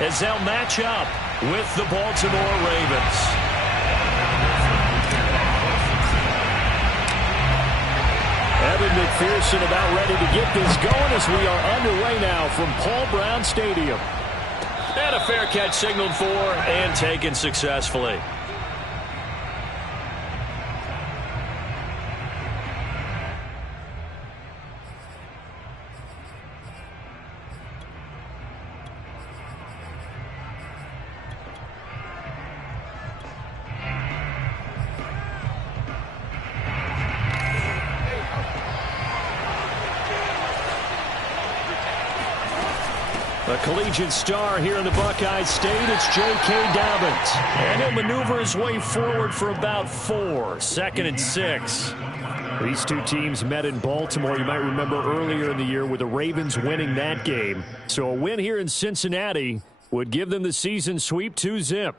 as they'll match up with the Baltimore Ravens. Evan McPherson about ready to get this going as we are underway now from Paul Brown Stadium. And a fair catch signaled for and taken successfully. A collegiate star here in the Buckeye State, it's J.K. Dobbins. And he'll maneuver his way forward for about 4, 2nd and 6. These two teams met in Baltimore, you might remember earlier in the year, with the Ravens winning that game. So a win here in Cincinnati would give them the season sweep 2-zip.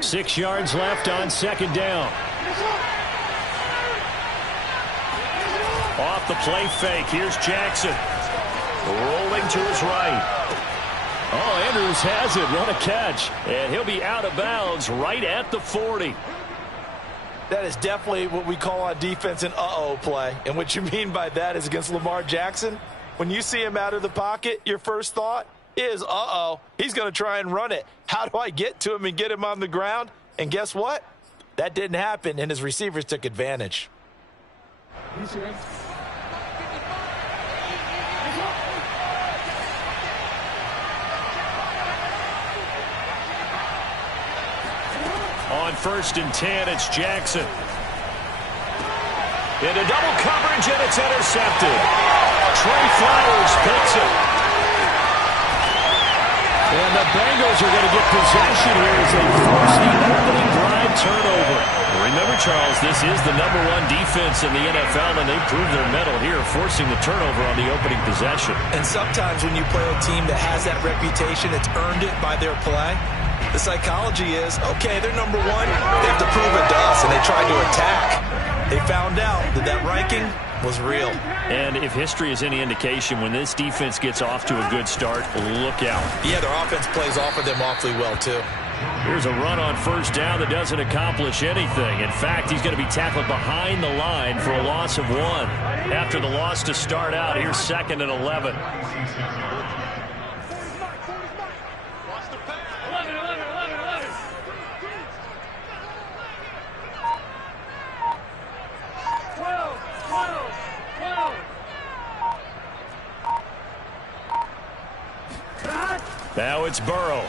6 yards left on 2nd down. Off the play fake, here's Jackson. Rolling to his right. Oh, Andrews has it, what a catch. And he'll be out of bounds right at the 40. That is definitely what we call on defense an uh-oh play. And what you mean by that is against Lamar Jackson, when you see him out of the pocket, your first thought is, uh-oh, he's going to try and run it. How do I get to him and get him on the ground? And guess what? That didn't happen, and his receivers took advantage. On 1st and 10, it's Jackson. Into double coverage, and it's intercepted. Trey Flowers picks it. And the Bengals are going to get possession here as they force the opening drive turnover. Remember, Charles, this is the #1 defense in the NFL, and they prove their mettle here, forcing the turnover on the opening possession. And sometimes when you play a team that has that reputation, it's earned it by their play. The psychology is, okay, they're #1. They have to prove it to us, and they tried to attack. They found out that that ranking was real. And if history is any indication, when this defense gets off to a good start, look out. Yeah, their offense plays off of them awfully well, too. Here's a run on 1st down that doesn't accomplish anything. In fact, he's going to be tackled behind the line for a loss of 1. After the loss to start out, here's 2nd and 11. Now it's Burrow.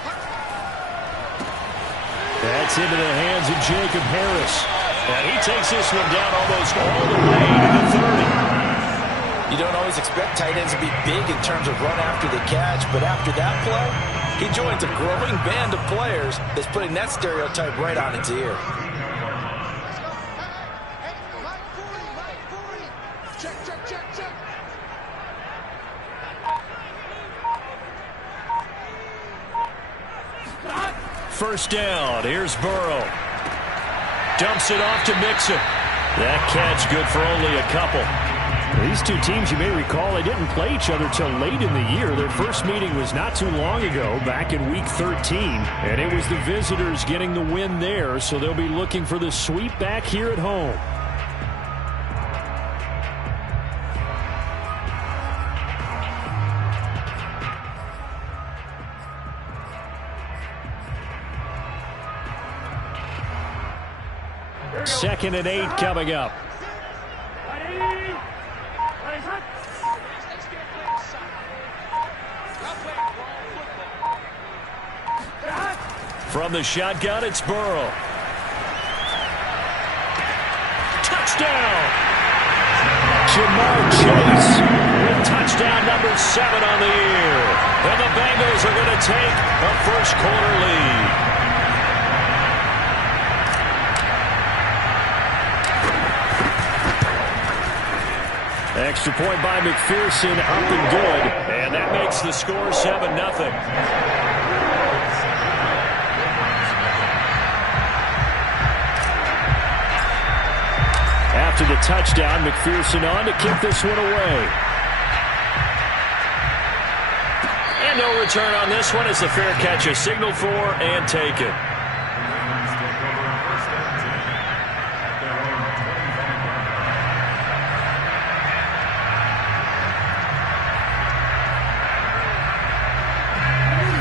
That's into the hands of Jacob Harris. And he takes this one down almost all the way to the 30. You don't always expect tight ends to be big in terms of run after the catch, but after that play, he joins a growing band of players that's putting that stereotype right on its ear. First down, here's Burrow. Dumps it off to Mixon. That catch good for only a couple. These two teams, you may recall, they didn't play each other till late in the year. Their first meeting was not too long ago, back in Week 13. And it was the visitors getting the win there, so they'll be looking for the sweep back here at home. Second and 8 coming up. From the shotgun, it's Burrow. Touchdown! Jamar Chase with touchdown number 7 on the year. And the Bengals are going to take a first quarter lead. Extra point by McPherson, up and good. And that makes the score 7-0. After the touchdown, McPherson on to kick this one away. No return on this one as the fair catch is signaled for and taken.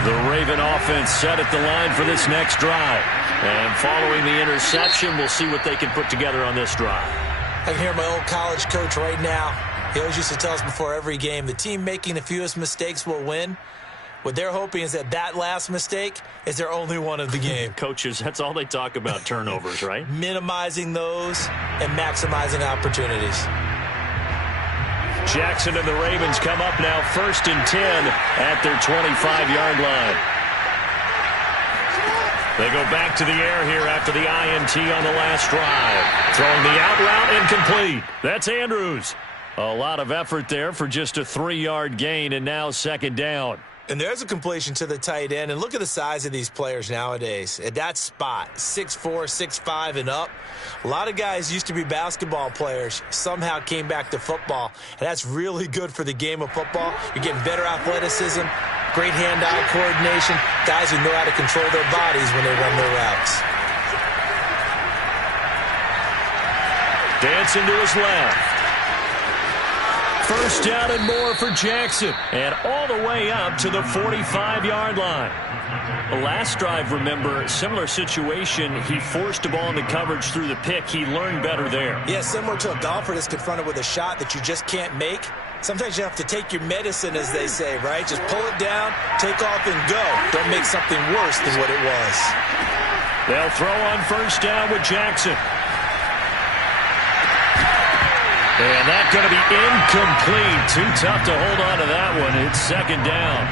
The Raven offense set at the line for this next drive. And following the interception, we'll see what they can put together on this drive. I can hear my old college coach right now. He always used to tell us before every game, the team making the fewest mistakes will win. What they're hoping is that last mistake is their only one of the game. Coaches, that's all they talk about, turnovers, right? Minimizing those and maximizing opportunities. Jackson and the Ravens come up now 1st and 10 at their 25-yard line. They go back to the air here after the INT on the last drive. Throwing the out route incomplete. That's Andrews. A lot of effort there for just a 3-yard gain, and now 2nd down. And there's a completion to the tight end. And look at the size of these players nowadays. At that spot, 6'4", 6'5", and up. A lot of guys used to be basketball players, somehow came back to football. And that's really good for the game of football. You're getting better athleticism, great hand-eye coordination, guys who know how to control their bodies when they run their routes. Dancing to his left. 1st down and more for Jackson. And all the way up to the 45-yard line. The last drive, remember, similar situation. He forced the ball into coverage through the pick. He learned better there. Yeah, similar to a golfer that's confronted with a shot that you just can't make. Sometimes you have to take your medicine, as they say, right? Just pull it down, take off, and go. Don't make something worse than what it was. They'll throw on 1st down with Jackson. And that's going to be incomplete. Too tough to hold on to that one. It's 2nd down.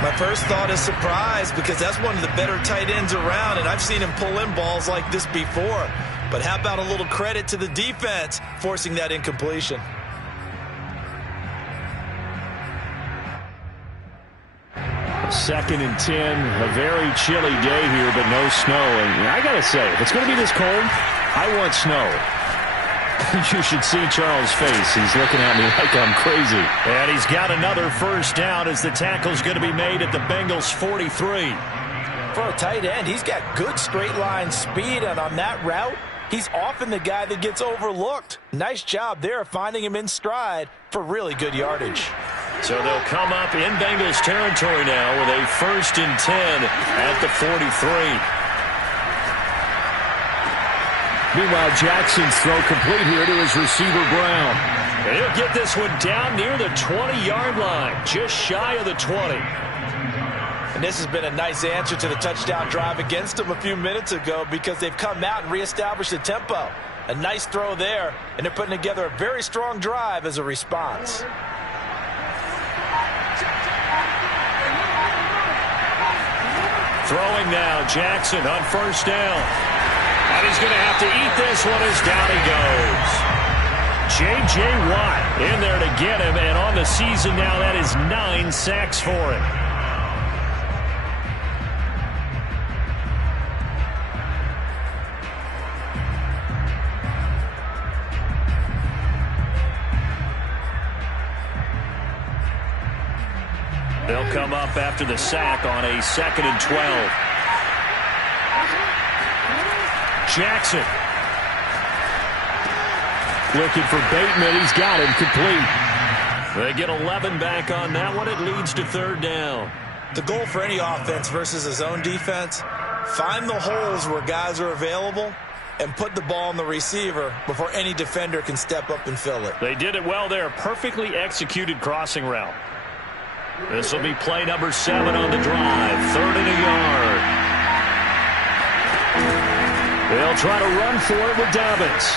My first thought is surprise because that's one of the better tight ends around, and I've seen him pull in balls like this before. But how about a little credit to the defense forcing that incompletion? Second and 10, a very chilly day here, but no snow. And I got to say, if it's going to be this cold, I want snow. You should see Charles' face. He's looking at me like I'm crazy. And he's got another 1st down as the tackle's going to be made at the Bengals' 43. For a tight end, he's got good straight line speed, and on that route, he's often the guy that gets overlooked. Nice job there finding him in stride for really good yardage. So they'll come up in Bengals territory now with a 1st and 10 at the 43. Meanwhile, Jackson's throw complete here to his receiver, Brown. And he'll get this one down near the 20-yard line, just shy of the 20. And this has been a nice answer to the touchdown drive against them a few minutes ago because they've come out and reestablished the tempo. A nice throw there, and they're putting together a very strong drive as a response. Throwing now, Jackson on 1st down. And he's going to have to eat this one as down he goes. J.J. Watt in there to get him, and on the season now, that is 9 sacks for him. They'll come up after the sack on a 2nd and 12. Jackson. Looking for Bateman. He's got him complete. They get 11 back on that one. It leads to 3rd down. The goal for any offense versus a zone defense, find the holes where guys are available and put the ball on the receiver before any defender can step up and fill it. They did it well there. Perfectly executed crossing route. This will be play number 7 on the drive. 3rd and a yard. They'll try to run for it with Dobbins.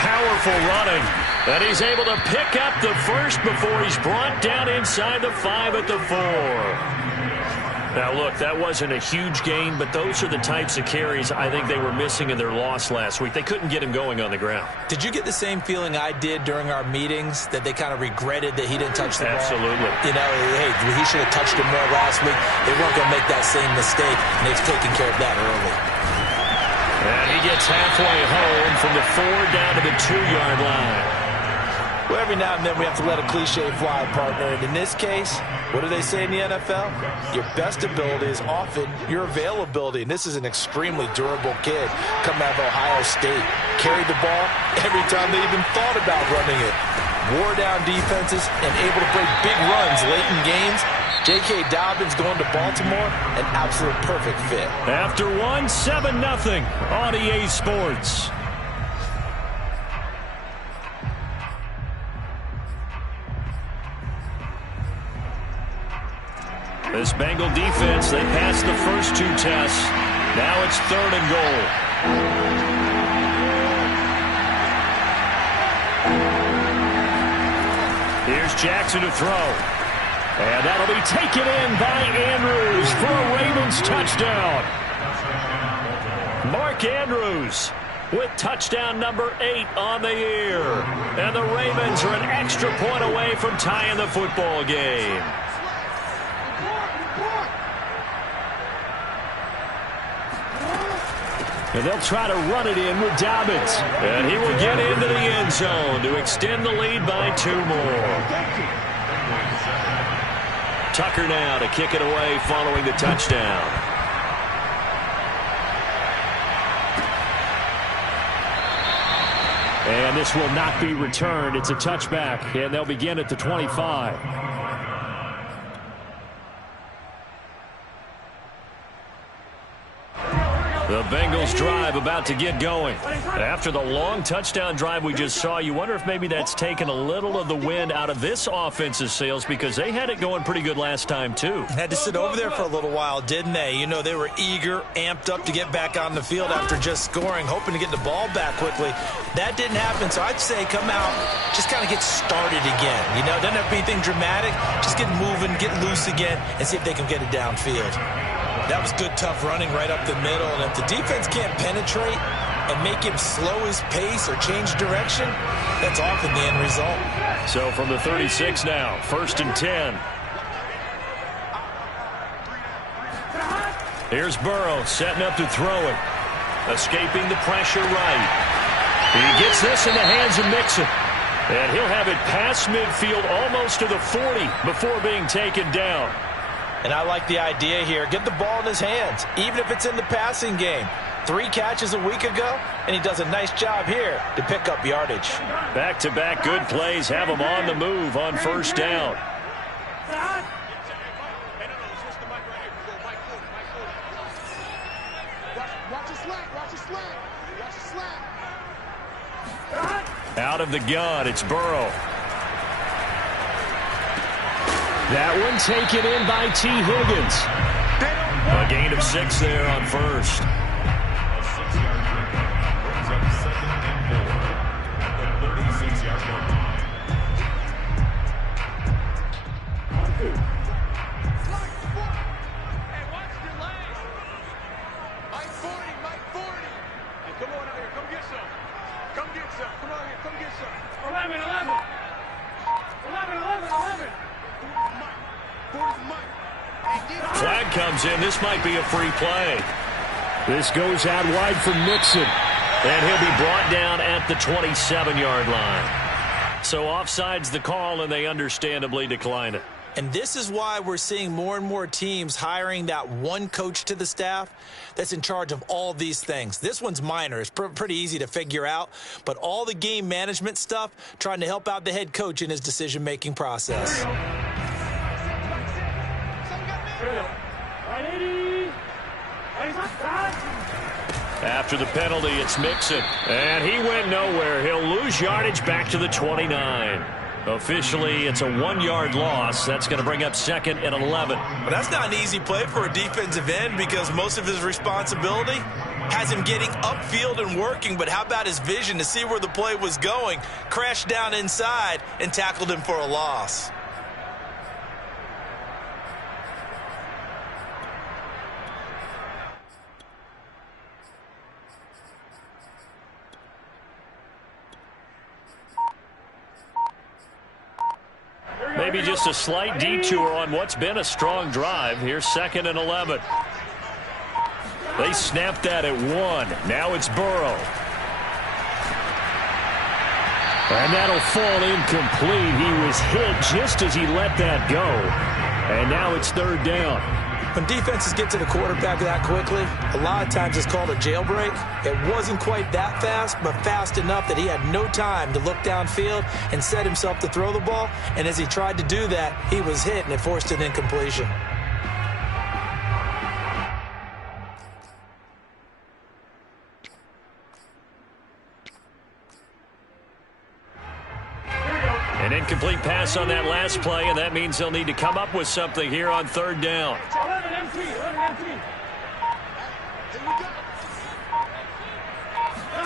Powerful running. And he's able to pick up the first before he's brought down inside the 5 at the 4. Now, look, that wasn't a huge gain, but those are the types of carries I think they were missing in their loss last week. They couldn't get him going on the ground. Did you get the same feeling I did during our meetings, that they kind of regretted that he didn't touch the ball? Absolutely. You know, hey, he should have touched him more last week. They weren't going to make that same mistake, and they've taken care of that early. And he gets halfway home from the 4 down to the 2-yard line. Well, every now and then we have to let a cliche fly, partner. And in this case, what do they say in the NFL? Your best ability is often your availability. And this is an extremely durable kid coming out of Ohio State. Carried the ball every time they even thought about running it. Wore down defenses and able to break big runs late in games. J.K. Dobbins going to Baltimore, an absolute perfect fit. After 7-0 on EA Sports. This Bengal defense, they passed the first 2 tests. Now it's 3rd and goal. Here's Jackson to throw. And that'll be taken in by Andrews for a Ravens touchdown. Mark Andrews with touchdown number 8 on the year. And the Ravens are an extra point away from tying the football game. And they'll try to run it in with Dobbins. And he will get into the end zone to extend the lead by 2 more. Tucker now to kick it away following the touchdown. And this will not be returned. It's a touchback, and they'll begin at the 25. The Bengals drive about to get going. After the long touchdown drive we just saw, you wonder if maybe that's taken a little of the wind out of this offense's sails because they had it going pretty good last time, too. Had to sit over there for a little while, didn't they? You know, they were eager, amped up to get back on the field after just scoring, hoping to get the ball back quickly. That didn't happen, so I'd say come out, just kind of get started again. You know, doesn't have to be anything dramatic. Just get moving, get loose again, and see if they can get it downfield. That was good, tough running right up the middle. And if the defense can't penetrate and make him slow his pace or change direction, that's often the end result. So from the 36 now, 1st and 10. Here's Burrow setting up to throw it. Escaping the pressure right. He gets this in the hands of Mixon. And he'll have it past midfield almost to the 40 before being taken down. And I like the idea here. Get the ball in his hands, even if it's in the passing game. 3 catches a week ago, and he does a nice job here to pick up yardage. Back-to-back good plays have him on the move on 1st down. Out of the gun, it's Burrow. That one taken in by T. Higgins. A gain of 6 there on 1st. Flag comes in. This might be a free play. This goes out wide for Mixon. And he'll be brought down at the 27-yard line. So offside's the call, and they understandably decline it. And this is why we're seeing more and more teams hiring that one coach to the staff that's in charge of all these things. This one's minor. It's pretty easy to figure out. But all the game management stuff, trying to help out the head coach in his decision-making process. After the penalty, it's Mixon. And he went nowhere. He'll lose yardage back to the 29. Officially, it's a 1-yard loss. That's going to bring up 2nd and 11. But that's not an easy play for a defensive end because most of his responsibility has him getting upfield and working. But how about his vision to see where the play was going? Crashed down inside and tackled him for a loss. Maybe just a slight detour on what's been a strong drive. Here's 2nd and 11. They snapped that at 1. Now it's Burrow. And that'll fall incomplete. He was hit just as he let that go. And now it's third down. When defenses get to the quarterback that quickly, a lot of times it's called a jailbreak. It wasn't quite that fast, but fast enough that he had no time to look downfield and set himself to throw the ball. And as he tried to do that, he was hit, and it forced an incompletion. An incomplete pass on that last play, and that means they'll need to come up with something here on third down.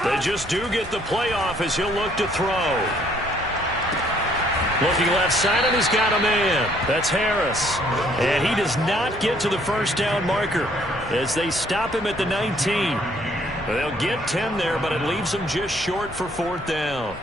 They just do get the play off as he'll look to throw. Looking left side, and he's got a man. That's Harris. And he does not get to the first down marker as they stop him at the 19. They'll get 10 there, but it leaves them just short for fourth down.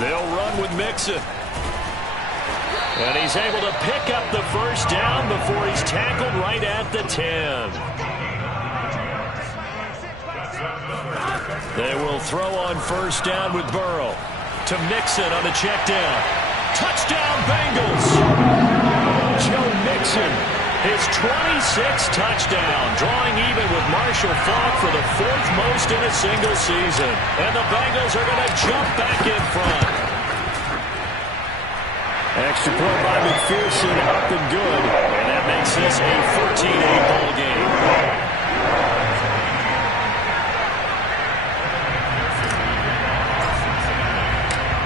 They'll run with Mixon. And he's able to pick up the first down before he's tackled right at the 10. They will throw on first down with Burrow. To Mixon on the check down. Touchdown, Bengals! Joe Mixon, his 26th touchdown, drawing even with Marshall Faulk for the fourth most in a single season. And the Bengals are going to jump back in front. Extra point by McPherson, up and good. And that makes this a 14-8 ball game.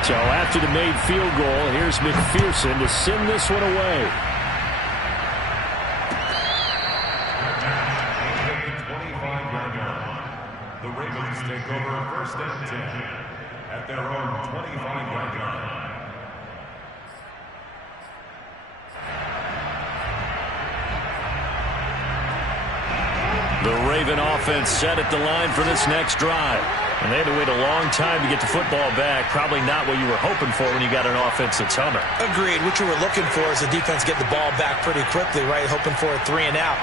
So after the made field goal, here's McPherson to send this one away. The Ravens take over first and 10 at their own 25-yard line. The Raven offense set at the line for this next drive. And they had to wait a long time to get the football back. Probably not what you were hoping for when you got an offense that's humming. Agreed. What you were looking for is the defense get the ball back pretty quickly, right? Hoping for a 3 and out.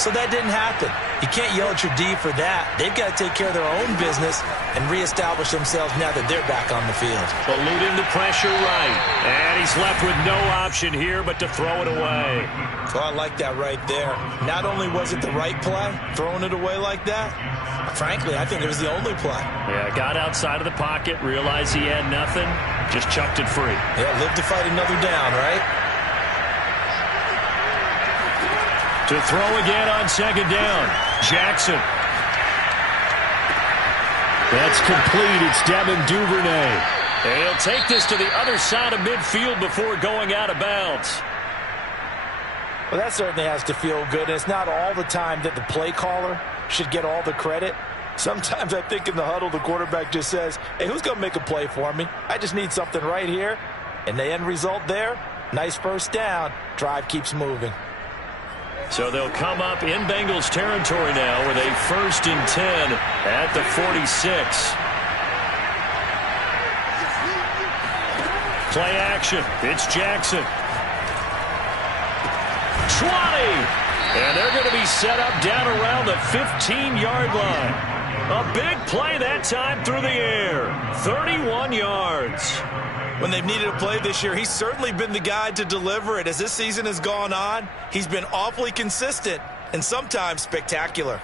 So that didn't happen. You can't yell at your D for that. They've got to take care of their own business and reestablish themselves now that they're back on the field. Eluding the pressure right. And he's left with no option here but to throw it away. Oh, I like that right there. Not only was it the right play, throwing it away like that, frankly, I think it was the only play. Yeah, got outside of the pocket, realized he had nothing, just chucked it free. Yeah, live to fight another down, right? To throw again on second down. Jackson. That's complete. It's Devin Duvernay. And he'll take this to the other side of midfield before going out of bounds. Well, that certainly has to feel good. And it's not all the time that the play caller should get all the credit. Sometimes I think in the huddle, the quarterback just says, hey, who's going to make a play for me? I just need something right here. And the end result there, nice first down. Drive keeps moving. So they'll come up in Bengals territory now with a 1st and 10 at the 46. Play action. It's Jackson. 20. And they're going to be set up down around the 15-yard line. A big play that time through the air. 31 yards. When they've needed a play this year, he's certainly been the guy to deliver it. As this season has gone on, he's been awfully consistent and sometimes spectacular.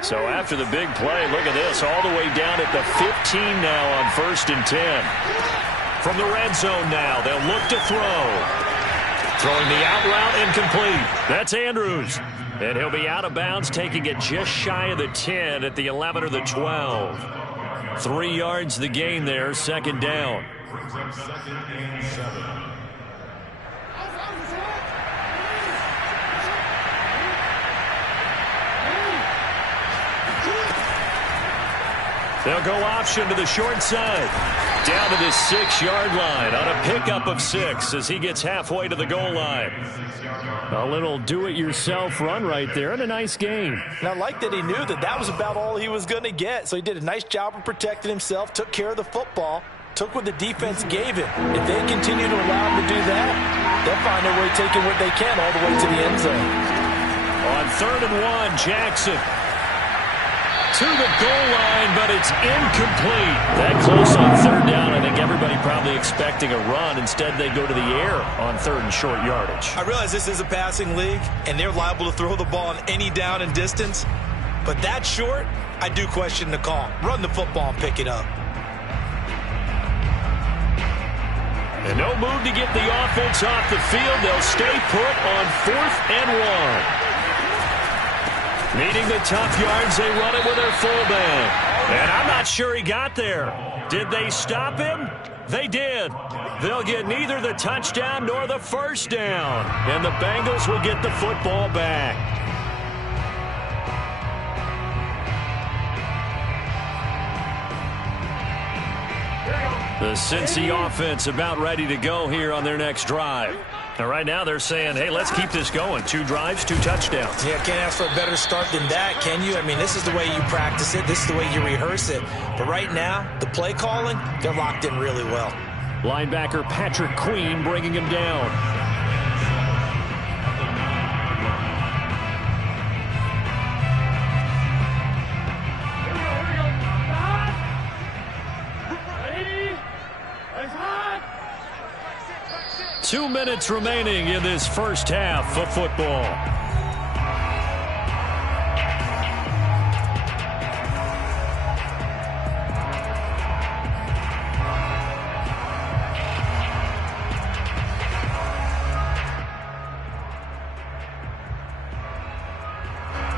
So after the big play, look at this, all the way down at the 15 now on 1st and 10. From the red zone now, they'll look to throw. Throwing the out route incomplete. That's Andrews. And he'll be out of bounds, taking it just shy of the 10 at the 11 or the 12. 3 yards the gain there, second down. Brings up 2nd and 7. They'll go option to the short side. Down to the 6-yard line on a pickup of 6 as he gets halfway to the goal line. A little do-it-yourself run right there and a nice gain. And I like that he knew that that was about all he was going to get. So he did a nice job of protecting himself, took care of the football, took what the defense gave him. If they continue to allow him to do that, they'll find their way taking what they can all the way to the end zone. On 3rd and 1, Jackson to the goal line, but it's incomplete. That close on 3rd down. I think everybody probably expecting a run. Instead, they go to the air on 3rd and short yardage. I realize this is a passing league, and they're liable to throw the ball on any down and distance. But that short, I do question the call. Run the football and pick it up. And no move to get the offense off the field. They'll stay put on 4th and 1. Needing the tough yards, they run it with their fullback. And I'm not sure he got there. Did they stop him? They did. They'll get neither the touchdown nor the first down. And the Bengals will get the football back. The Cincy offense about ready to go here on their next drive. Now, right now, they're saying, hey, let's keep this going. 2 drives, 2 touchdowns. Yeah, can't ask for a better start than that, can you? I mean, this is the way you practice it. This is the way you rehearse it. But right now, the play calling, they're locked in really well. Linebacker Patrick Queen bringing him down. Two minutes remaining in this first half of football.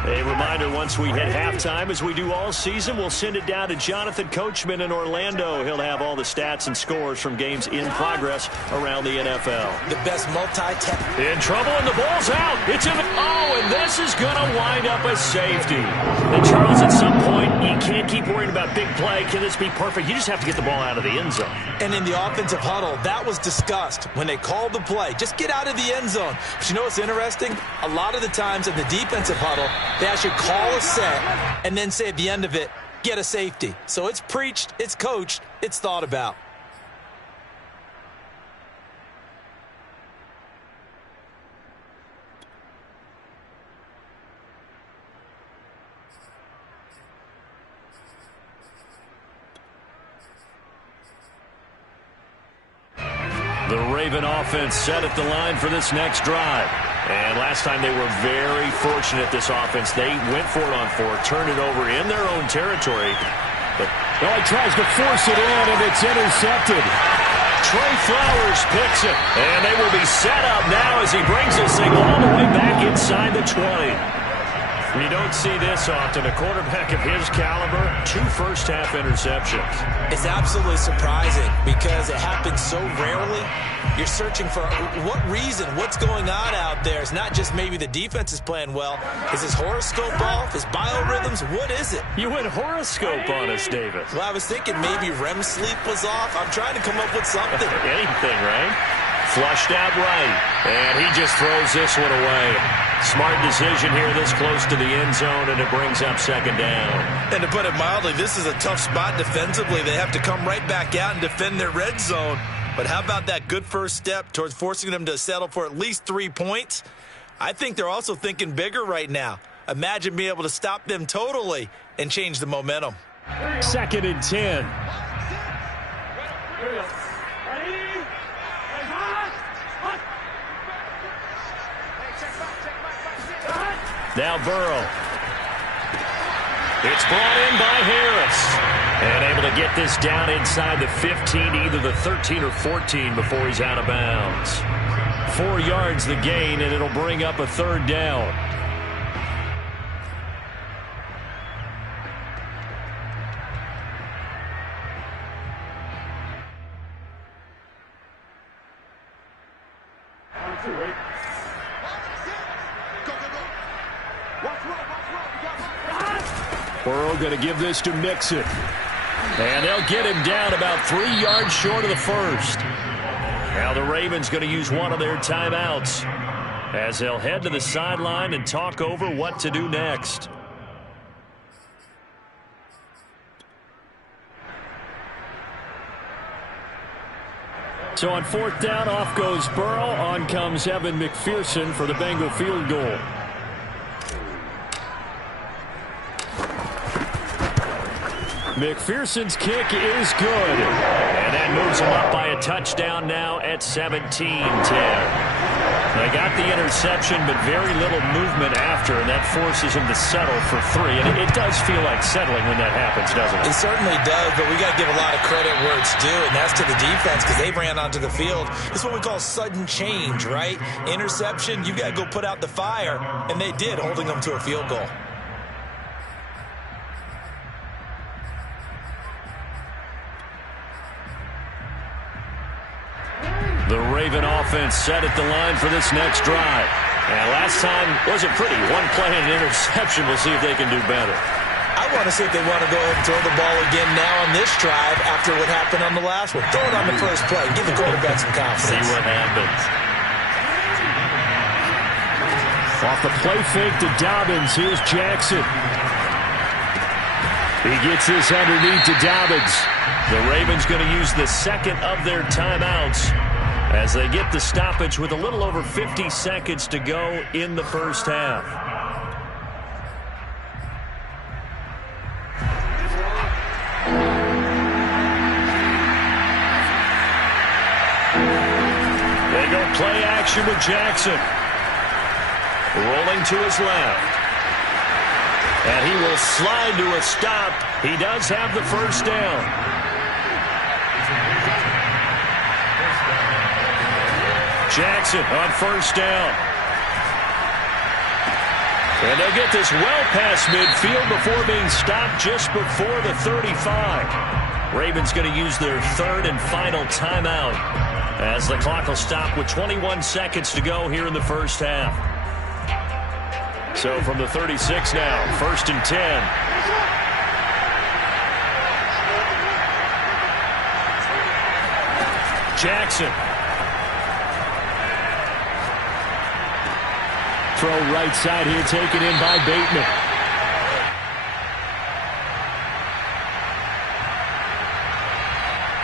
A reminder, once we hit halftime, as we do all season, we'll send it down to Jonathan Coachman in Orlando. He'll have all the stats and scores from games in progress around the NFL. The best multi-tech. In trouble, and the ball's out. It's in the... Oh, and this is going to wind up a safety. And, Charles, at some point, you can't keep worrying about big play. Can this be perfect? You just have to get the ball out of the end zone. And in the offensive huddle, that was discussed when they called the play. Just get out of the end zone. But you know what's interesting? A lot of the times in the defensive huddle, they actually call a set and then say at the end of it, get a safety. So it's preached, it's coached, it's thought about. The Raven offense set at the line for this next drive. And last time they were very fortunate, this offense. They went for it on 4, turned it over in their own territory. But well, he tries to force it in, and it's intercepted. Trey Flowers picks it, and they will be set up now as he brings this thing all the way back inside the 20. You don't see this often. A quarterback of his caliber, 2 first-half interceptions. It's absolutely surprising because it happens so rarely. You're searching for what reason, what's going on out there. It's not just maybe the defense is playing well. Is his horoscope off? His biorhythms? What is it? You went horoscope on us, David. Well, I was thinking maybe REM sleep was off. I'm trying to come up with something. Anything, right? Flushed out right. And he just throws this one away. Smart decision here this close to the end zone, and it brings up 2nd down. And to put it mildly, this is a tough spot defensively. They have to come right back out and defend their red zone. But how about that good first step towards forcing them to settle for at least 3 points? I think they're also thinking bigger right now. Imagine being able to stop them totally and change the momentum. 2nd and 10. Now Burrow. It's brought in by Harris. And able to get this down inside the 15, either the 13 or 14 before he's out of bounds. 4 yards the gain, and it'll bring up a 3rd down. Burrow going to give this to Mixon. And they'll get him down about 3 yards short of the first. Now the Ravens going to use one of their timeouts as they'll head to the sideline and talk over what to do next. So on 4th down, off goes Burrow. On comes Evan McPherson for the Bengal field goal. McPherson's kick is good. And that moves him up by a touchdown now at 17-10. They got the interception, but very little movement after, and that forces him to settle for 3. And it does feel like settling when that happens, doesn't it? It certainly does, but we got to give a lot of credit where it's due, and that's to the defense because they ran onto the field. This is what we call sudden change, right? Interception, you got to go put out the fire, and they did, holding them to a field goal. The Raven offense set at the line for this next drive. And last time wasn't pretty. One play and an interception. We'll see if they can do better. I want to see if they want to go ahead and throw the ball again now on this drive after what happened on the last one. Throw it on the first play. Give the quarterback some confidence. See what happens. Off the play fake to Dobbins. Here's Jackson. He gets this underneath to Dobbins. The Ravens going to use the second of their timeouts as they get the stoppage with a little over 50 seconds to go in the first half. They go play action with Jackson. Rolling to his left. And he will slide to a stop. He does have the first down. Jackson on first down. And they'll get this well past midfield before being stopped just before the 35. Ravens going to use their third and final timeout as the clock will stop with 21 seconds to go here in the first half. So from the 36 now, 1st and 10. Jackson. Throw right side here, taken in by Bateman.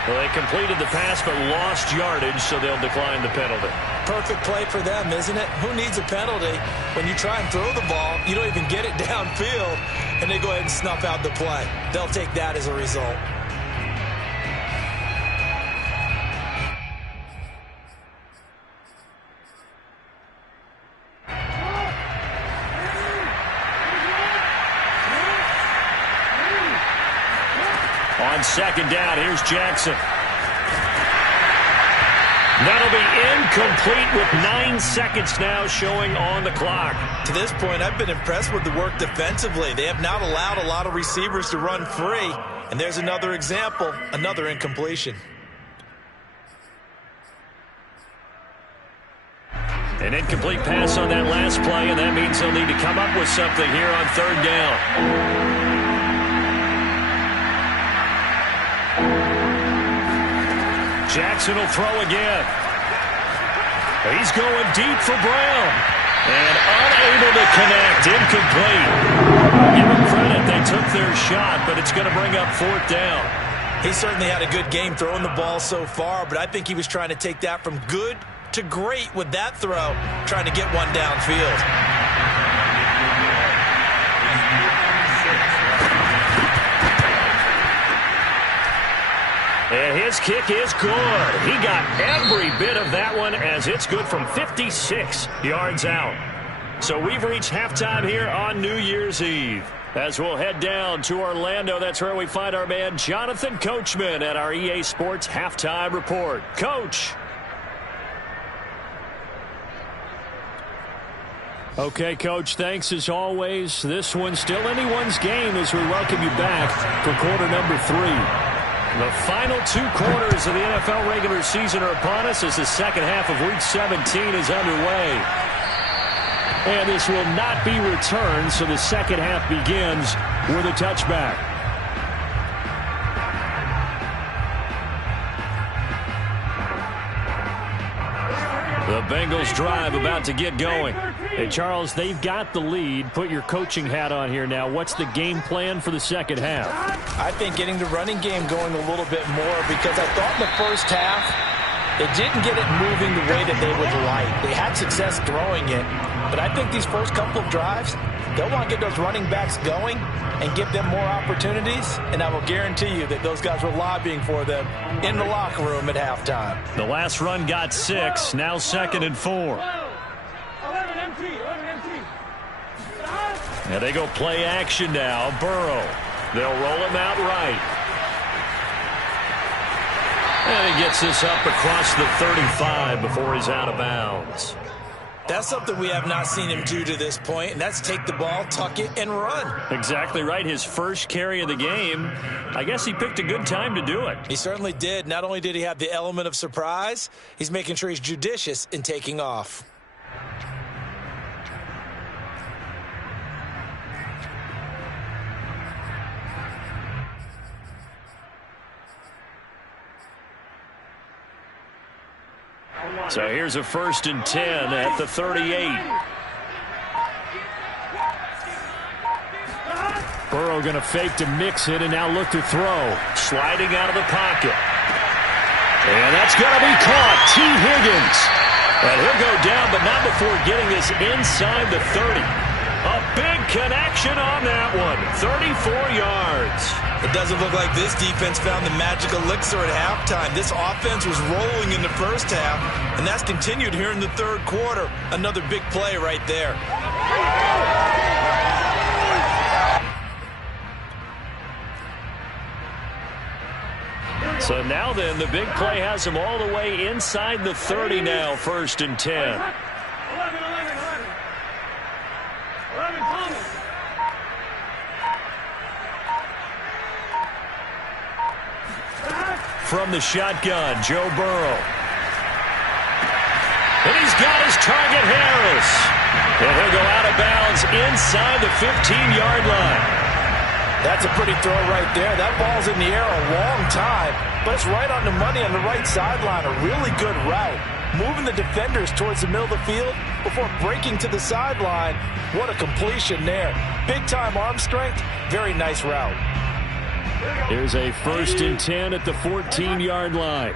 Well, they completed the pass but lost yardage, so they'll decline the penalty. Perfect play for them, isn't it? Who needs a penalty when you try and throw the ball, you don't even get it downfield, and they go ahead and snuff out the play. They'll take that as a result. On 2nd down, here's Jackson. That'll be incomplete with 9 seconds now showing on the clock. To this point, I've been impressed with the work defensively. They have not allowed a lot of receivers to run free. And there's another example, another incompletion. An incomplete pass on that last play, and that means they'll need to come up with something here on 3rd down. Jackson will throw again. He's going deep for Brown. And unable to connect. Incomplete. Give them credit. They took their shot, but it's going to bring up 4th down. He certainly had a good game throwing the ball so far, but I think he was trying to take that from good to great with that throw, trying to get one downfield. And his kick is good. He got every bit of that one as it's good from 56 yards out. So we've reached halftime here on New Year's Eve. As we'll head down to Orlando, that's where we find our man Jonathan Coachman at our EA Sports Halftime Report. Coach. Okay, Coach, thanks as always. This one's still anyone's game as we welcome you back for quarter number 3. The final 2 quarters of the NFL regular season are upon us as the second half of Week 17 is underway. And this will not be returned, so the second half begins with a touchback. The Bengals drive about to get going. Hey, Charles, they've got the lead. Put your coaching hat on here now. What's the game plan for the second half? I think getting the running game going a little bit more, because I thought in the first half they didn't get it moving the way that they would like. They had success throwing it, but I think these first couple of drives, they'll want to get those running backs going and give them more opportunities, and I will guarantee you that those guys were lobbying for them in the locker room at halftime. The last run got 6, now 2nd and 4. And they go play action now. Burrow. They'll roll him out right. And he gets this up across the 35 before he's out of bounds. That's something we have not seen him do to this point, and that's take the ball, tuck it, and run. Exactly right. His first carry of the game. I guess he picked a good time to do it. He certainly did. Not only did he have the element of surprise, he's making sure he's judicious in taking off. So here's a 1st and 10 at the 38. Burrow going to fake to mix it and now look to throw. Sliding out of the pocket. And that's going to be caught. T. Higgins. And he'll go down, but not before getting this inside the 30. A big connection on that one. 34 yards. It doesn't look like this defense found the magic elixir at halftime. This offense was rolling in the first half, and that's continued here in the third quarter. Another big play right there. So now then, the big play has him all the way inside the 30 now, 1st and 10. From the shotgun, Joe Burrow. And he's got his target, Harris. And he'll go out of bounds inside the 15-yard line. That's a pretty throw right there. That ball's in the air a long time, but it's right on the money on the right sideline. A really good route. Moving the defenders towards the middle of the field before breaking to the sideline. What a completion there. Big-time arm strength. Very nice route. Here's a 1st and 10 at the 14-yard line.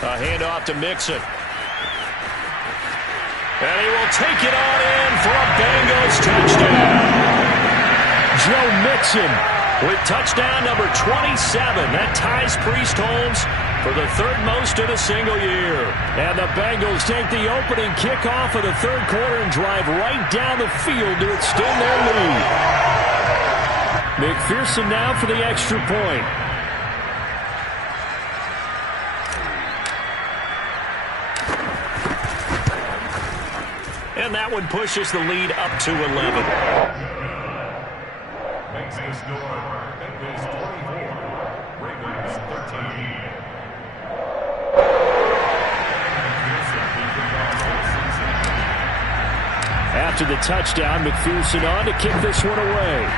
A handoff to Mixon. And he will take it on in for a Bengals touchdown. Joe Mixon with touchdown number 27. That ties Priest Holmes for the 3rd most in a single year. And the Bengals take the opening kickoff of the 3rd quarter and drive right down the field to extend their lead. McPherson now for the extra point. And that one pushes the lead up to 11. Makes the score Bengals 24, Ravens 13. After the touchdown, McPherson on to kick this one away.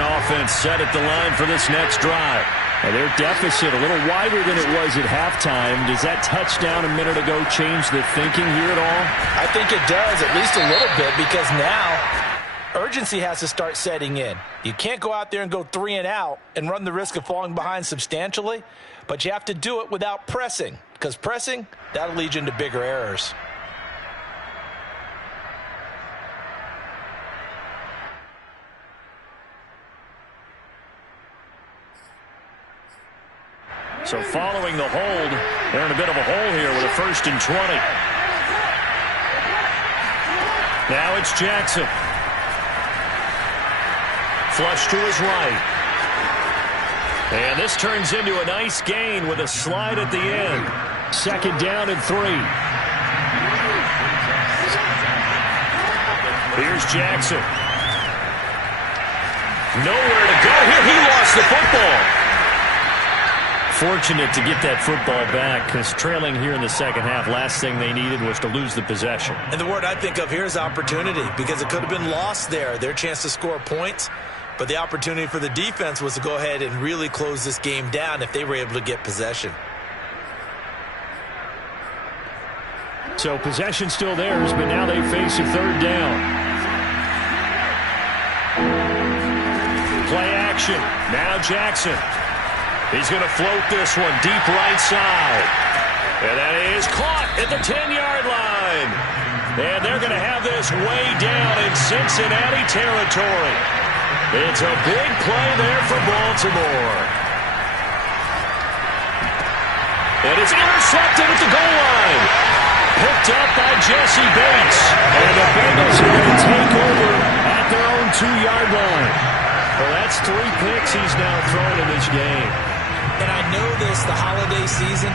Offense set at the line for this next drive. And their deficit a little wider than it was at halftime. Does that touchdown a minute ago change the thinking here at all? I think it does, at least a little bit, because now urgency has to start setting in. You can't go out there and go 3 and out and run the risk of falling behind substantially, but you have to do it without pressing, because pressing, that'll lead you into bigger errors. So following the hold, they're in a bit of a hole here with a 1st and 20. Now it's Jackson. Flush to his right. And this turns into a nice gain with a slide at the end. 2nd down and 3. Here's Jackson. Nowhere to go here. He lost the football. Fortunate to get that football back because trailing here in the second half, last thing they needed was to lose the possession. And the word I think of here is opportunity because it could have been lost there, their chance to score points. But the opportunity for the defense was to go ahead and really close this game down if they were able to get possession. So possession still theirs, but now they face a third down. Play action. Now Jackson. He's going to float this one deep right side. And that is caught at the 10-yard line. And they're going to have this way down in Cincinnati territory. It's a big play there for Baltimore. And it's intercepted at the goal line. Picked up by Jesse Bates. And the Bengals are going to take over at their own 2-yard line. Well, that's 3 picks he's now thrown in this game. And I know this, the holiday season,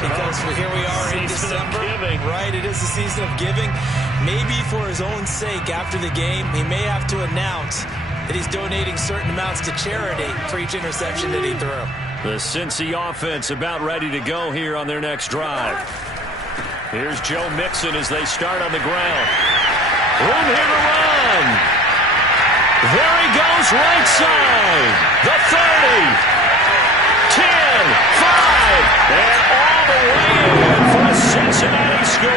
because here we are in December. Right, it is the season of giving. Maybe for his own sake, after the game, he may have to announce that he's donating certain amounts to charity for each interception that he threw. The Cincy offense about ready to go here on their next drive. Here's Joe Mixon as they start on the ground. Room here to run. There he goes, right side. The 30. 10, 5, and all the way in for a Cincinnati score.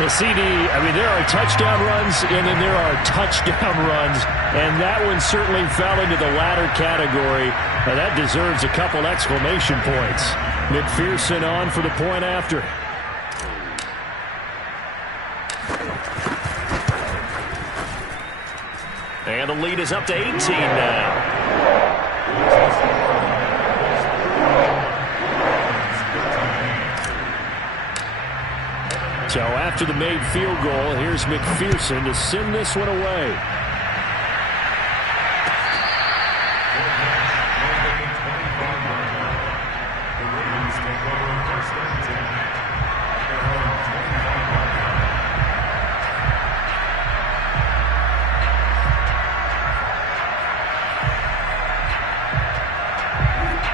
Well, CD, I mean, there are touchdown runs, and then there are touchdown runs, and that one certainly fell into the latter category. Now, that deserves a couple exclamation points. McPherson on for the point after. And the lead is up to 18 now. So after the made field goal, here's McPherson to send this one away.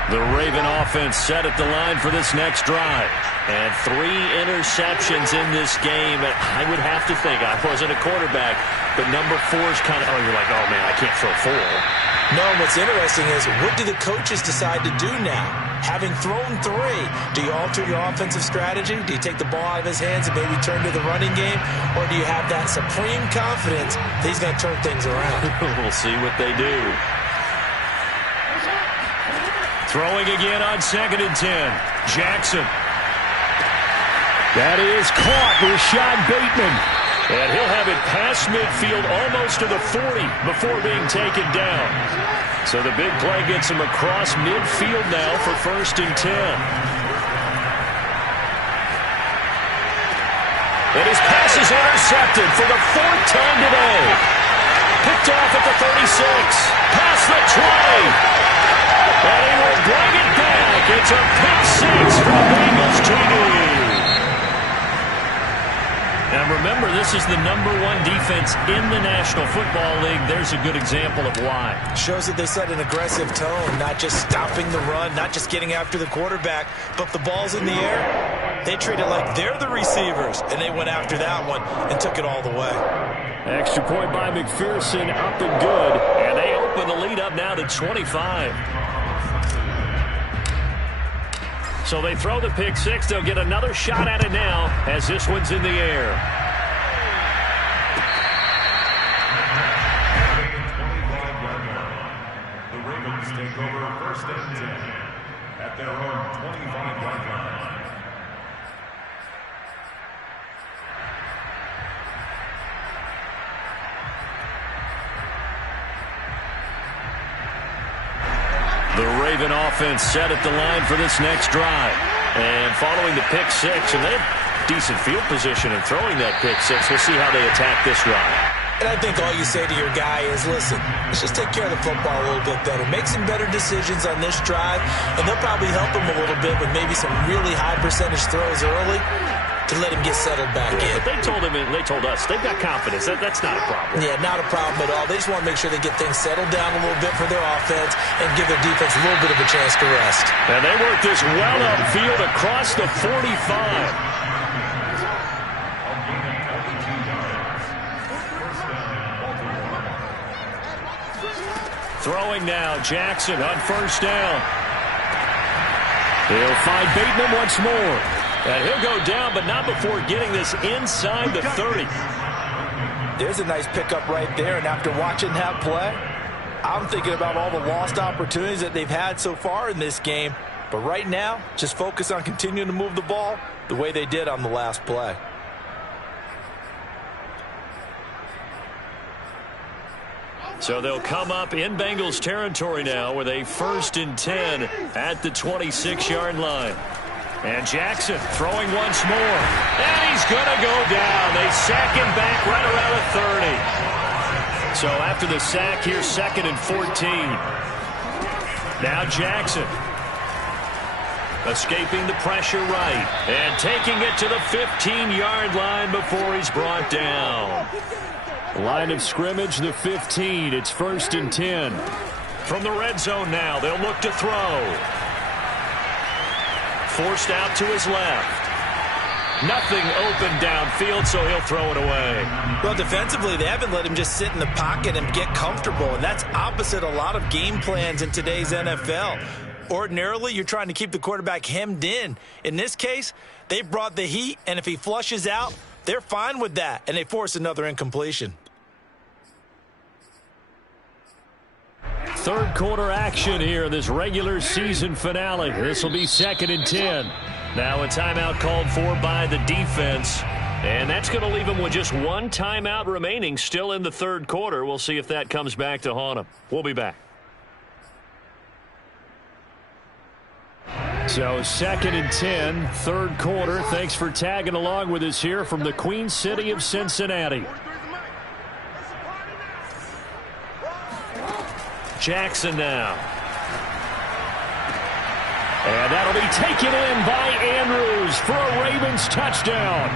The Raven offense set at the line for this next drive. And 3 interceptions in this game. I would have to think, I wasn't a quarterback, but number 4 is kind of, you're like, oh, man, I can't throw 4. No, what's interesting is what do the coaches decide to do now? Having thrown 3, do you alter your offensive strategy? Do you take the ball out of his hands and maybe turn to the running game? Or do you have that supreme confidence that he's going to turn things around? We'll see what they do. Throwing again on 2nd and 10. Jackson. That is caught. Rashad Bateman. And he'll have it past midfield almost to the 40 before being taken down. So the big play gets him across midfield now for 1st and 10. And his pass is intercepted for the 4th time today. Picked off at the 36. Past the 20. And he will bring it back. It's a pick 6 for Bengals TD. Now remember, this is the number 1 defense in the National Football League. There's a good example of why. Shows that they set an aggressive tone, not just stopping the run, not just getting after the quarterback, but if the ball's in the air, they treat it like they're the receivers, and they went after that one and took it all the way. Extra point by McPherson, up and good. And they open the lead up now to 25. So they throw the pick 6. They'll get another shot at it now as this one's in the air. The Ravens take over 1st and 10 at their own 25-yard line. The Raven offense set at the line for this next drive. And following the pick 6, and they have decent field position in throwing that pick 6. We'll see how they attack this drive. And I think all you say to your guy is, listen, let's just take care of the football a little bit better. Make some better decisions on this drive, and they'll probably help him a little bit with maybe some really high percentage throws early to can let him get settled back in. But they told us, they've got confidence. That's not a problem. Yeah, not a problem at all. They just want to make sure they get things settled down a little bit for their offense and give their defense a little bit of a chance to rest. And they work this well upfield across the 45. Throwing now, Jackson on first down. He'll find Bateman once more. And he'll go down, but not before getting this inside the 30. There's a nice pickup right there, and after watching that play, I'm thinking about all the lost opportunities that they've had so far in this game. But right now, just focus on continuing to move the ball the way they did on the last play. So they'll come up in Bengals territory now with a 1st and 10 at the 26-yard line. And Jackson throwing once more. And he's going to go down. They sack him back right around the 30. So after the sack, here's 2nd and 14. Now Jackson escaping the pressure right and taking it to the 15-yard line before he's brought down. Line of scrimmage, the 15. It's 1st and 10. From the red zone now, they'll look to throw. Forced out to his left. Nothing open downfield, so he'll throw it away. Well, defensively, they haven't let him just sit in the pocket and get comfortable, and that's opposite a lot of game plans in today's NFL. Ordinarily, you're trying to keep the quarterback hemmed in. In this case, they brought the heat, and if he flushes out, they're fine with that, and they force another incompletion. Third quarter action here in this regular season finale. This will be 2nd and 10. Now a timeout called for by the defense. And that's going to leave them with just one timeout remaining still in the third quarter. We'll see if that comes back to haunt them. We'll be back. So 2nd and 10, third quarter. Thanks for tagging along with us here from the Queen City of Cincinnati. Jackson now. And that'll be taken in by Andrews for a Ravens touchdown.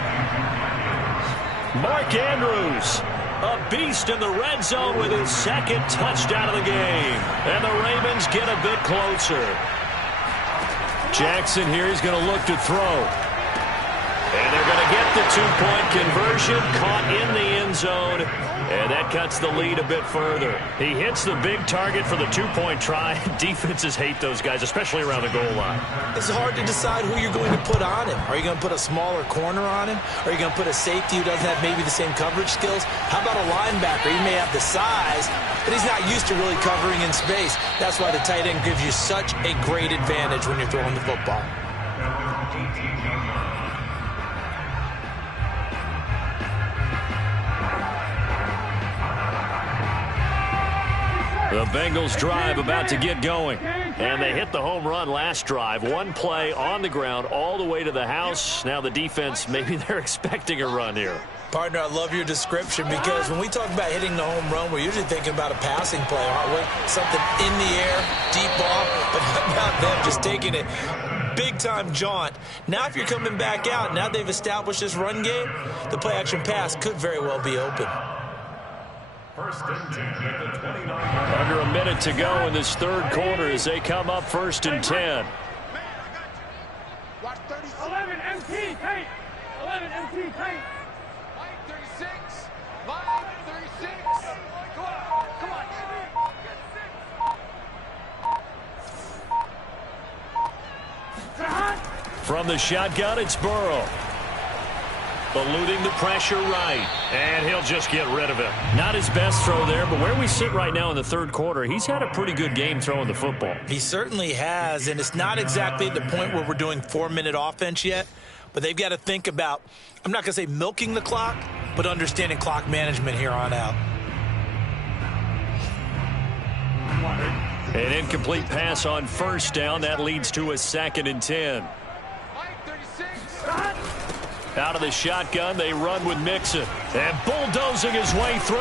Mark Andrews, a beast in the red zone with his 2nd touchdown of the game. And the Ravens get a bit closer. Jackson here is going to look to throw. And they're going to get the 2-point conversion, caught in the end zone. And that cuts the lead a bit further. He hits the big target for the 2-point try. Defenses hate those guys, especially around the goal line. It's hard to decide who you're going to put on him. Are you going to put a smaller corner on him? Are you going to put a safety who doesn't have maybe the same coverage skills? How about a linebacker? He may have the size, but he's not used to really covering in space. That's why the tight end gives you such a great advantage when you're throwing the football. The Bengals drive about to get going. And they hit the home run last drive. One play on the ground all the way to the house. Now the defense, maybe they're expecting a run here. Partner, I love your description because when we talk about hitting the home run, we're usually thinking about a passing play, aren't we? Something in the air, deep ball, but not them just taking it. Big-time jaunt. Now if you're coming back out, now they've established this run game, the play-action pass could very well be open. 1st and 10 at the 29. Under a minute to go in this third quarter as they come up 1st and 10. Watch 11 MT paint. 11 MT paint. Line 36. Line 36. Come on. From the shotgun, it's Burrow. Eluding the pressure right. And he'll just get rid of it. Not his best throw there, but where we sit right now in the third quarter, he's had a pretty good game throwing the football. He certainly has, and it's not exactly at the point where we're doing 4-minute offense yet, but they've got to think about, I'm not going to say milking the clock, but understanding clock management here on out. An incomplete pass on first down. That leads to a 2nd and 10. Out of the shotgun, they run with Mixon. And bulldozing his way through.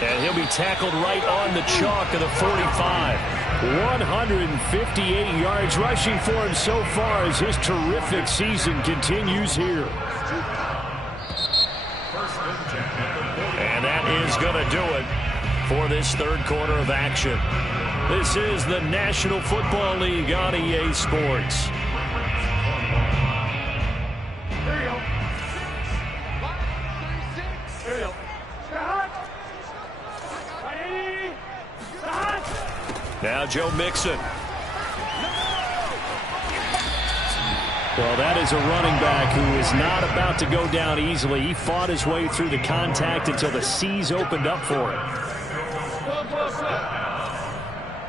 And he'll be tackled right on the chalk of the 45. 158 yards rushing for him so far as his terrific season continues here. And that is going to do it for this third quarter of action. This is the National Football League on EA Sports. Now Joe Mixon. Well, that is a running back who is not about to go down easily. He fought his way through the contact until the seas opened up for him.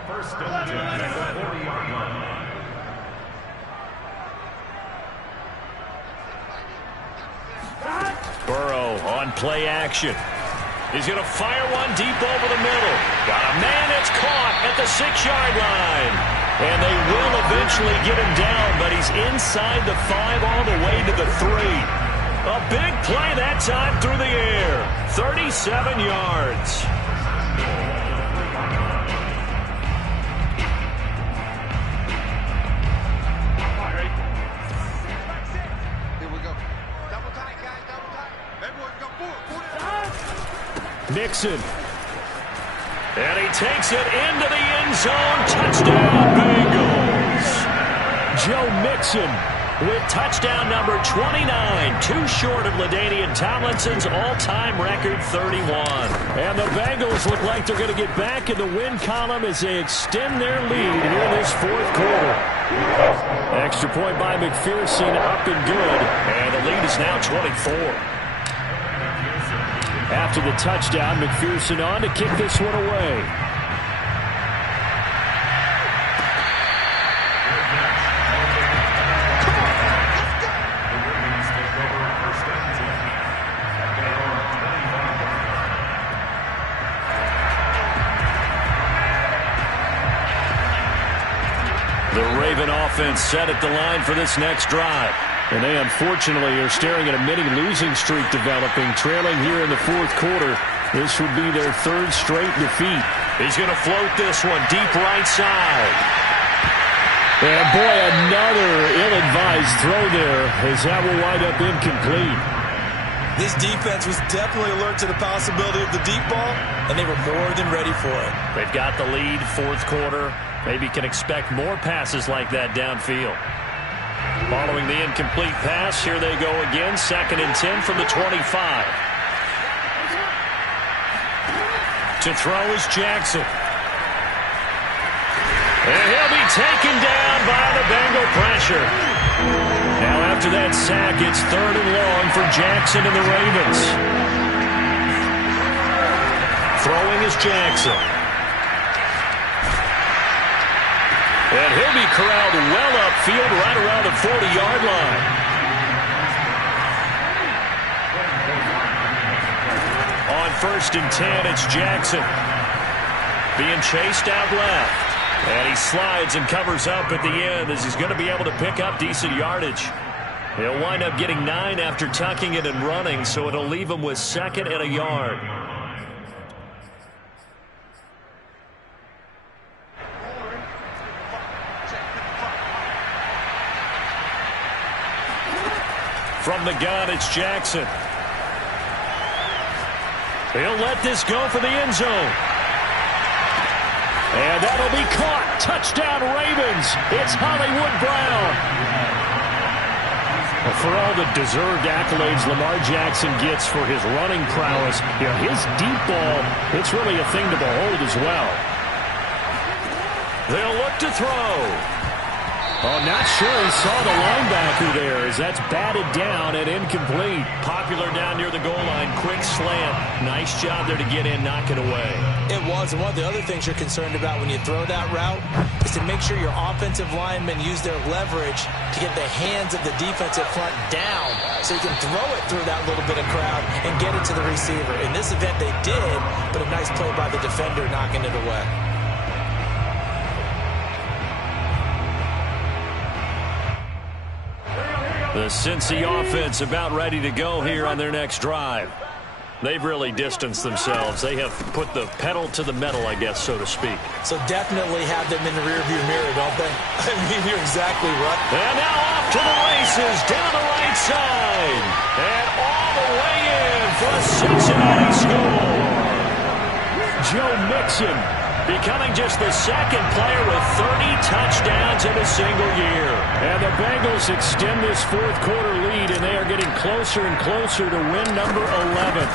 First and 10 at the 40-yard line. Burrow on play action. He's going to fire one deep over the middle. Got a man that's caught at the 6-yard line. And they will eventually get him down, but he's inside the 5 all the way to the 3. A big play that time through the air. 37 yards. Mixon. And he takes it into the end zone. Touchdown, Bengals. Joe Mixon with touchdown number 29. Too short of LaDainian Tomlinson's all-time record, 31. And the Bengals look like they're going to get back in the win column as they extend their lead here in this fourth quarter. Extra point by McPherson, up and good. And the lead is now 24. After the touchdown, McPherson on to kick this one away. The Raven offense set at the line for this next drive. And they unfortunately are staring at a mini losing streak developing, trailing here in the fourth quarter. This would be their third straight defeat. He's going to float this one deep right side. And boy, another ill-advised throw there as that will wind up incomplete. This defense was definitely alert to the possibility of the deep ball, and they were more than ready for it. They've got the lead, fourth quarter. Maybe can expect more passes like that downfield. Following the incomplete pass, here they go again. 2nd and 10 from the 25. To throw is Jackson. And he'll be taken down by the Bengal pressure. Now after that sack, it's 3rd and long for Jackson and the Ravens. Throwing is Jackson. And he'll be corralled well upfield right around the 40-yard line. On 1st and 10, it's Jackson. Being chased out left. And he slides and covers up at the end as he's going to be able to pick up decent yardage. He'll wind up getting 9 after tucking it and running, so it'll leave him with 2nd and a yard. From the gun, it's Jackson. He'll let this go for the end zone. And that'll be caught. Touchdown, Ravens. It's Hollywood Brown. Well, for all the deserved accolades Lamar Jackson gets for his running prowess, you know, his deep ball, it's really a thing to behold as well. They'll look to throw. Oh, not sure he saw the linebacker there as that's batted down and incomplete. Popular down near the goal line. Quick slant. Nice job there to get in, knock it away. It was, and one of the other things you're concerned about when you throw that route is to make sure your offensive linemen use their leverage to get the hands of the defensive front down so you can throw it through that little bit of crowd and get it to the receiver. In this event, they did, but a nice play by the defender knocking it away. The Cincy offense about ready to go here on their next drive. They've really distanced themselves. They have put the pedal to the metal, I guess, so to speak. So definitely have them in the rearview mirror, don't they? I mean, you're exactly right. And now off to the races, down the right side. And all the way in for Cincinnati score. Joe Mixon becoming just the second player with 30 touchdowns in a single year. And the Bengals extend this fourth quarter lead, and they are getting closer and closer to win number 11.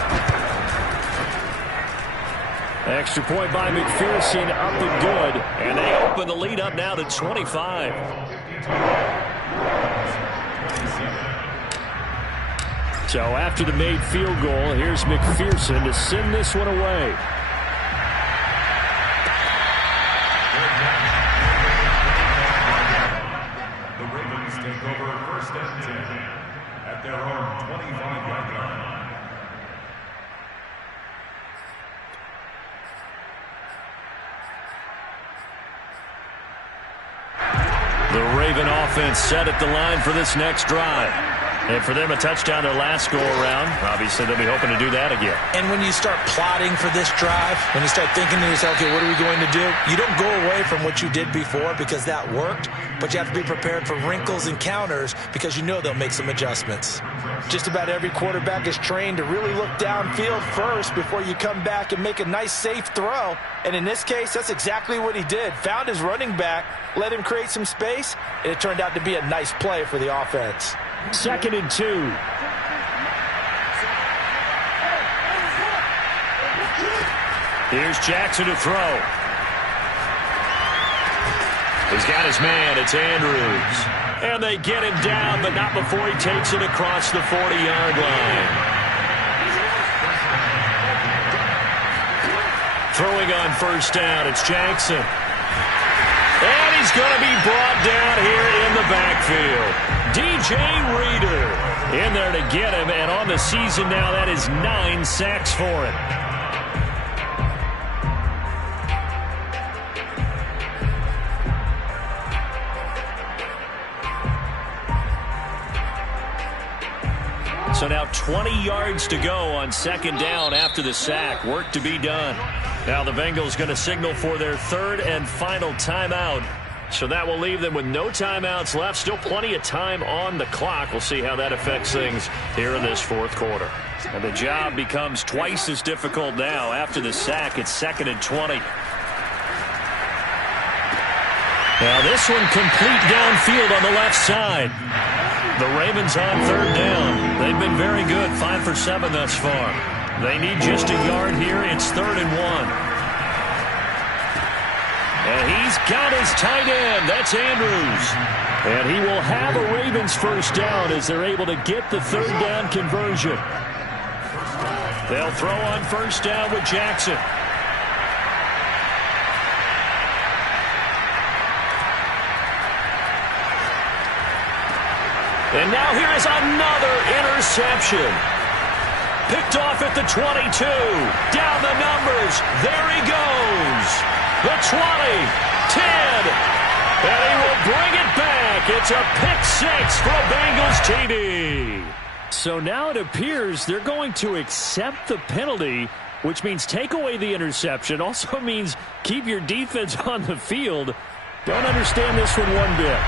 Extra point by McPherson, up and good. And they open the lead up now to 25. So after the made field goal, here's McPherson to send this one away. The Ravens take over first and 10 at their own 25-yard line. The Raven offense set at the line for this next drive. And for them, a touchdown their last go-around. Obviously, they'll be hoping to do that again. And when you start plotting for this drive, when you start thinking to yourself, okay, what are we going to do? You don't go away from what you did before because that worked, but you have to be prepared for wrinkles and counters because you know they'll make some adjustments. Just about every quarterback is trained to really look downfield first before you come back and make a nice, safe throw. And in this case, that's exactly what he did. Found his running back, let him create some space, and it turned out to be a nice play for the offense. 2nd and 2. Here's Jackson to throw. He's got his man. It's Andrews. And they get him down, but not before he takes it across the 40-yard line. Throwing on first down, it's Jackson. And he's going to be brought down here in the backfield. DJ Reader in there to get him, and on the season now, that is 9 sacks for him. So now 20 yards to go on second down after the sack. Work to be done. Now the Bengals going to signal for their third and final timeout. So that will leave them with no timeouts left. Still plenty of time on the clock. We'll see how that affects things here in this fourth quarter. And the job becomes twice as difficult now. After the sack, it's 2nd and 20. Now this one complete downfield on the left side. The Ravens on third down. They've been very good, 5 for 7 thus far. They need just a yard here. It's 3rd and 1. And he's got his tight end. That's Andrews. And he will have a Ravens first down as they're able to get the third down conversion. They'll throw on first down with Jackson. And now here is another interception. Picked off at the 22. Down the numbers. There he goes. The 20, 10, and he will bring it back. It's a pick six for a Bengals TD. So now it appears they're going to accept the penalty, which means take away the interception. Also means keep your defense on the field. Don't understand this one one bit.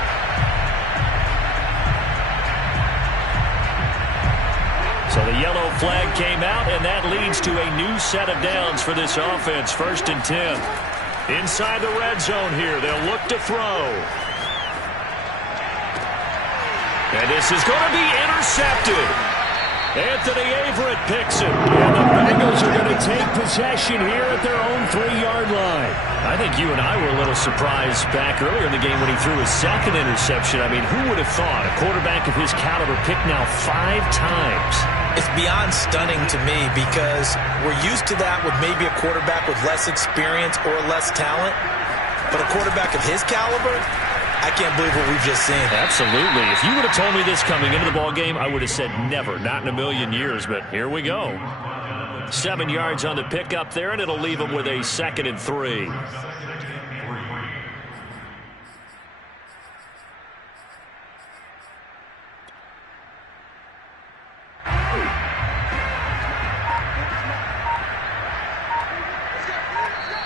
So the yellow flag came out, and that leads to a new set of downs for this offense. 1st and 10. Inside the red zone here, they'll look to throw. And this is going to be intercepted. Anthony Averett picks it. And the Bengals are going to take possession here at their own 3-yard line. I think you and I were a little surprised back earlier in the game when he threw his second interception. I mean, who would have thought a quarterback of his caliber picked now 5 times? It's beyond stunning to me because we're used to that with maybe a quarterback with less experience or less talent. But a quarterback of his caliber, I can't believe what we've just seen. Absolutely. If you would have told me this coming into the ball game, I would have said never, not in a million years. But here we go. 7 yards on the pickup there, and it'll leave him with a 2nd and 3.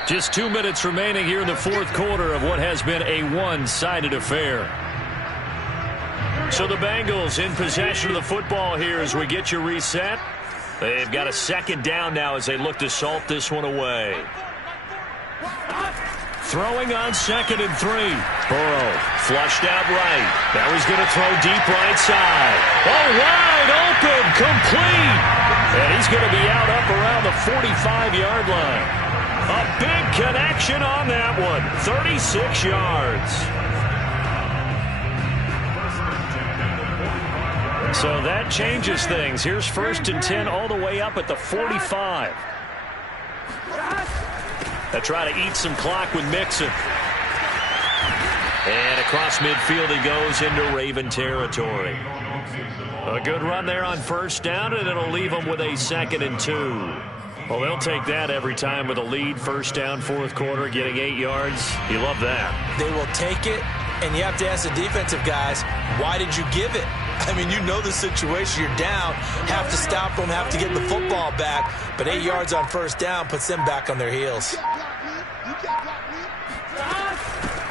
Just 2 minutes remaining here in the fourth quarter of what has been a one-sided affair. So the Bengals in possession of the football here as we get you reset. They've got a second down now as they look to salt this one away. Throwing on 2nd and 3. Burrow flushed out right. Now he's going to throw deep right side. Oh, wide open, complete. And he's going to be out up around the 45-yard line. A big connection on that one. 36 yards. So that changes things. Here's 1st and 10 all the way up at the 45. They try to eat some clock with Mixon. And across midfield he goes into Raven territory. A good run there on 1st down, and it'll leave them with a 2nd and 2. Well, they'll take that every time with a lead. 1st down, 4th quarter, getting 8 yards. You love that. They will take it, and you have to ask the defensive guys, why did you give it? I mean, you know the situation. You're down, have to stop them, have to get the football back. But 8 yards on 1st down puts them back on their heels.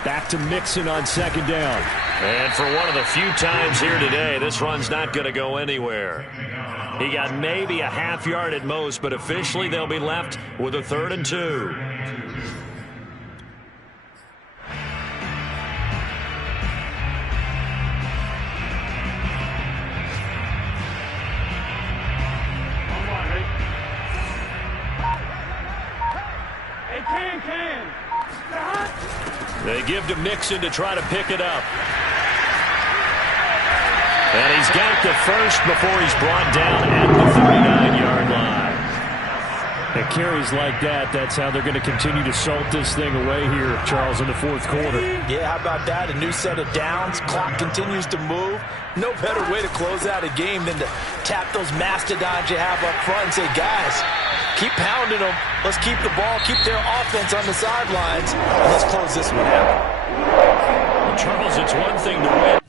Back to Mixon on 2nd down. And for one of the few times here today, this run's not going to go anywhere. He got maybe a half yard at most, but officially they'll be left with a 3rd and 2. They give to Mixon to try to pick it up. And he's got the first before he's brought down at the 39-yard line. And carries like that, that's how they're going to continue to salt this thing away here, Charles, in the 4th quarter. Yeah, how about that? A new set of downs. Clock continues to move. No better way to close out a game than to tap those mastodons you have up front and say, guys, keep pounding them. Let's keep the ball, keep their offense on the sidelines, and let's close this one out. Well, Charles, it's one thing to win.